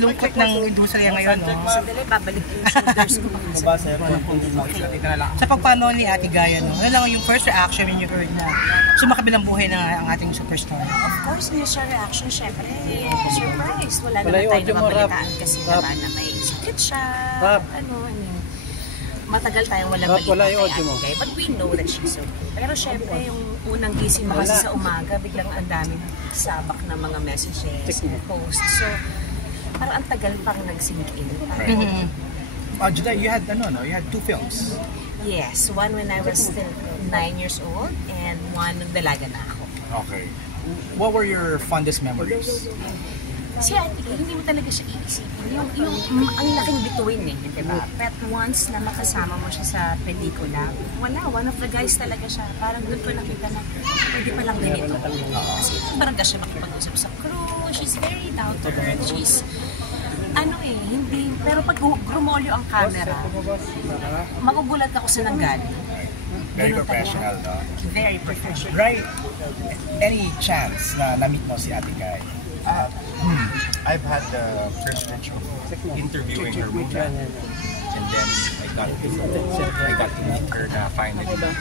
lungkot ng industriya ngayon, no? Sandali, babalik yung shoulders ko. Sa pagpano ni Ate Guy, no? Ano lang yung first reaction when you heard na sumakabilang buhay na ang ating superstar? Of course, initial reaction, syempre, surprise. Wala naman tayo namabalitaan kasi naman na may sakit siya. Matagal tayong walang balita kay Ate Guy. But we know that she's okay. Pero syempre, yung unang gising mo kasi sa umaga, biglang ang daming sabak na mga messages and posts. So, parang ang tagal pang nag-sink in. Juday, you had two films. Yes, one when I was still 9 years old and one nung dalaga na ako. Okay. What were your fondest memories? Si Ate Guy, hindi mo talaga siya iisipin. Yung ang laking bituin eh, di ba? But once na makasama mo siya sa pelikula, wala, one of the guys talaga siya. Parang doon ko nakita na pwede palang ganito. Kasi parang siya makipag-usap sa crew, she's very down to earth, she's hindi, pero pag grumolyo ang camera, magugulat ako sa nanggaling. Very professional, no? Very professional. Right. Any chance na na-meet mo si Ate Guy? I've had the privilege of interviewing her muna. And then I got to meet her na finally nung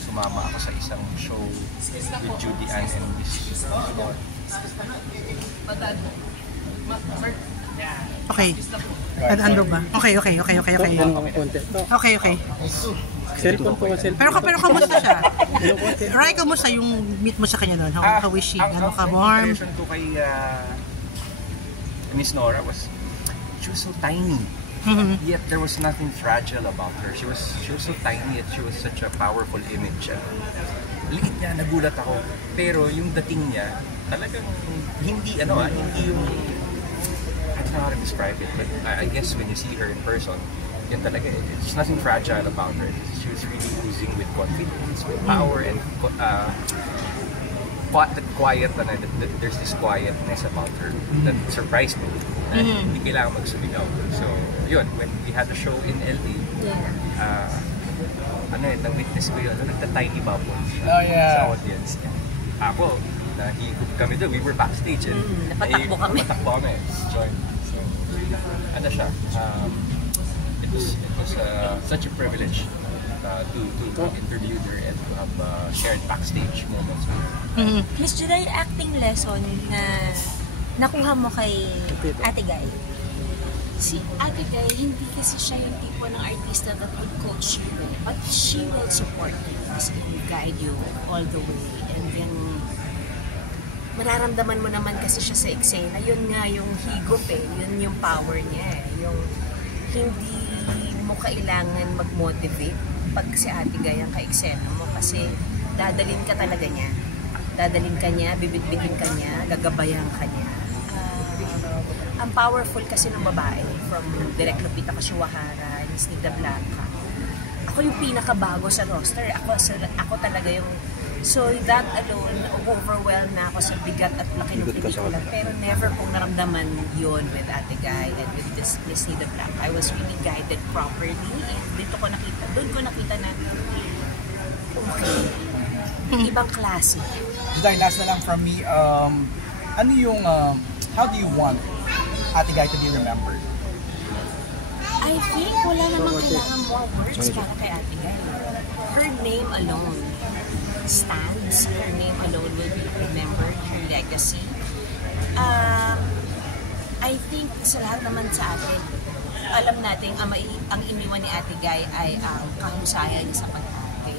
sumama ako sa isang show with Judy Ann and Miss. Okay. Ano ba? Okay. Pero kamusta siya? Ray, kamusta yung meet mo sa kanya noon? How is she? Gano'n ka warm? Ang relation ko kay Miss Nora was, she was so tiny. Yet there was nothing fragile about her. She was so tiny yet she was such a powerful image. Liit niya, nagulat ako. Pero yung dating niya, talagang hindi yung, I don't know how to describe it, but I guess when you see her in person, yun talaga, there's nothing fragile about her. She was really oozing with confidence, with power, and quiet, there's this quietness about her that surprised me. Hindi kailangan magsumigaw. So, yun, when we had the show in LA, nang-witness ko yun, nagta-tiny bubbles sa audience. Ako, nahigop kami doon, we were backstage and napatakbo kami. So, ano siya, it was such a privilege to interview her and to have shared backstage moments with her. Miss Juday, acting lesson na nakuha mo kay Ate Guy. Si Ate Guy, hindi kasi siya yung tipo ng artista that would coach you, but she will support you, guide you all the way, and then mararamdaman mo naman kasi siya sa eksena, yun nga yung higop yun yung power niya yung hindi mo kailangan mag-motivate pag si Ate Guy ang ka-eksena mo kasi dadalin ka talaga niya. Dadalin ka niya, bibitbitin ka niya, gagabayan ka niya. Ang powerful kasi ng babae, from Direk Lupita Kashiwahara, Miss Nida Blanca. Ako yung pinakabago sa roster. Ako talaga yung... So that alone, overwhelmed na ako sa bigat at laki ng pelikula. Pero never kong naramdaman yun with Ate Guy and with this Miss Nida Blanca. I was really guided properly. And doon ko nakita na okay. Ibang klase. Juday, last na lang from me, ano yung, how do you want Ate Guy to be remembered? I think wala namang kailangan more words para kay Ate Guy. Her name alone stands. Her name alone will be remembered. Her legacy. I think sa lahat naman sa atin, alam natin ang iniwan ni Ate Guy ay ang kahusayan niya sa pag-arte.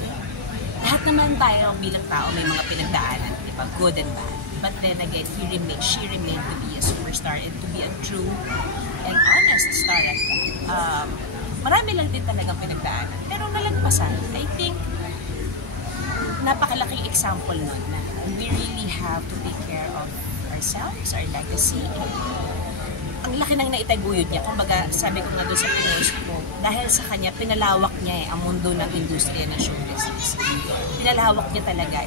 Lahat naman tayo bilang tao may mga pinagdaanan, di ba? Good and bad. But then again, she remained to be a superstar and to be a true and honest star at that. Marami lang din talagang pinagdaanan. Pero nalagpasan, I think, napakalaking example nun na we really have to take care of ourselves, our legacy. Ang laki nang naitaguyod niya. Kumbaga, sabi ko nga doon sa pinost ko, dahil sa kanya, pinalawak niya ang mundo ng industriya ng show business. Pinalawak niya talaga.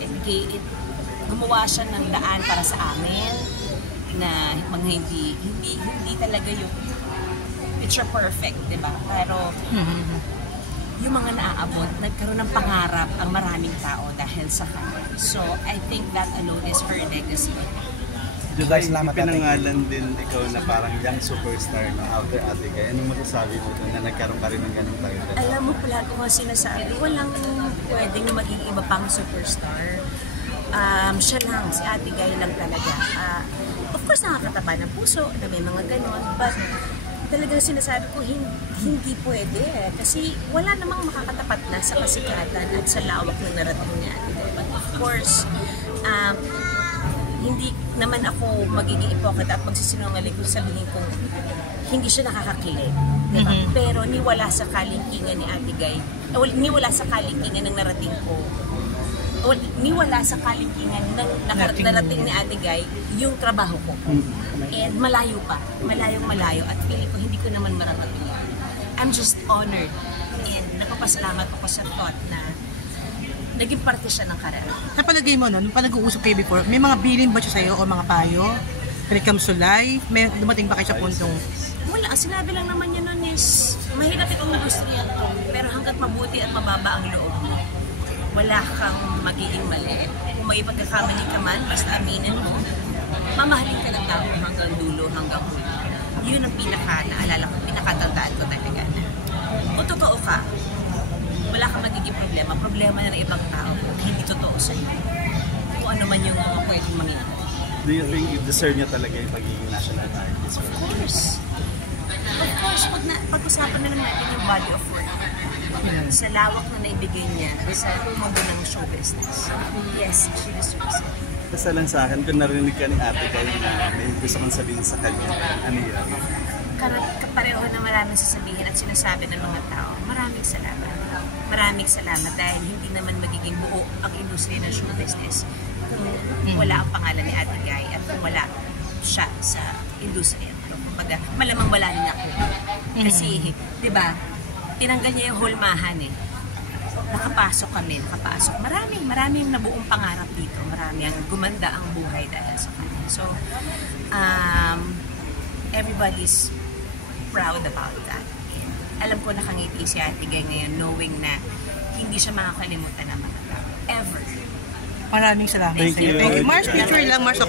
Gumawa siya ng daan para sa amin na mga hindi talaga yung picture perfect, di ba? Pero yung mga naaabot, nagkaroon ng pangarap ang maraming tao dahil sa kanya. So, I think that alone is her legacy. Juday, salamat Ate Guy. Pinangalan din ikaw na parang young superstar ng Outer Ate Guy. Anong masasabi mo doon na nagkaroon ka rin ng ganong title? Alam mo, palagi ko sinasabi, walang pwedeng maging iba pang superstar. Siya lang, si Ate Guy lang talaga. Of course, nakakataba ng puso na may mga ganon, but talagang sinasabi ko, hindi pwede. Kasi wala namang makakatapat na sa kasikatan at sa lawak na narating ni Ate Guy. But of course, hindi naman ako magiging ipokita at magsisinungaling kung sabihin kong hindi siya nakakakilig. Diba? Pero niwala sa kalingkingan ni Ate Guy, niwala sa kalingkingan ng narating ko, niwala sa kalingkingan ng narating ni Ate Guy yung trabaho ko. And malayo pa, malayong-malayo, at feeling ko hindi ko naman mararating. I'm just honored and napapasalamat ako sa thought na naging parte siya ng karera. Sa palagay mo, nung nag-uusap kayo before, may mga bilin ba siya sa'yo o mga payo? When it comes to life, may dumating ba kayo sa puntong? Wala, sinabi lang naman niya nun is, mahirap itong industriya to, pero hanggat mabuti at mababa ang loob mo, wala kang magiging mali. Kung may pagkakamali ka man, basta aminin mo, mamahalin ka ng tao hanggang dulo, hanggang huli. Yun ang naalala ko, pinakatandaan ko talaga na. Kung totoo ka, wala kang magiging problema. Problema na ng ibang tao kung hindi totoo sa'yo. Kung ano man yung mga pwedeng mangyari. Do you think you deserve niya talaga yung pagiging national artist? Of course. Of course, pag-usapan na lang natin yung body of work. Sa lawak na naibigay niya sa mundo ng show business. Yes, she deserves it. Basta lang sa akin, kung narinig ka ni Ate Guy na may gusto kong sabihin sa kanya, ano yun? Kapareho na maraming sasabihin at sinasabi ng mga tao, maraming salamat. Maraming salamat dahil hindi naman magiging buo ang industriya ng show business kung wala ang pangalan ni Ate Guy at kung wala siya sa industriya. Kumbaga, malamang wala rin ako. Kasi, di ba, tinanggal niya yung hulmahan eh. Nakapasok kami. Maraming nabuong pangarap dito. Maraming gumanda ang buhay dahil sa kanya. So, everybody's proud about that. Alam ko nakangiti si Ate Guy ngayon knowing na hindi siya makakalimutan ng mga tao. Ever. Maraming salamat. Thank you. Mars, picture lang, Mars.